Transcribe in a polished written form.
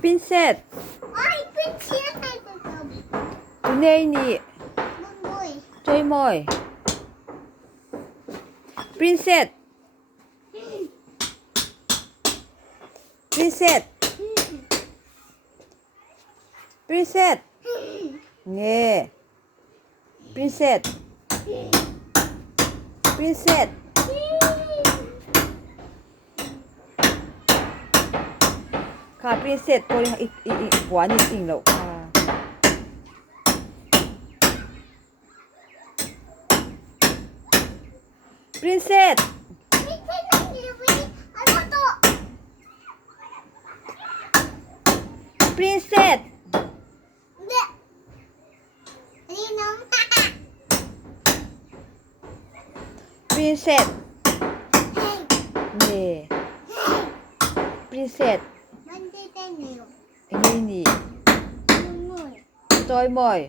Princess. Ay, princess ay tataw. Tunay ni. Bumboy. Choy moy. Princess. Princess. Princess. Nghe. Princess. Princess.ค่ะ Princess ตัวยังอีกหวานจริงๆแล้วค่ะ Princess. Princess ay nilawin. Ano to? Princess. Hindi. Ninong. Princess. Hey. Nghe. Princess. Nandito tayo. Nghe ni. Bumboy. Choy moy.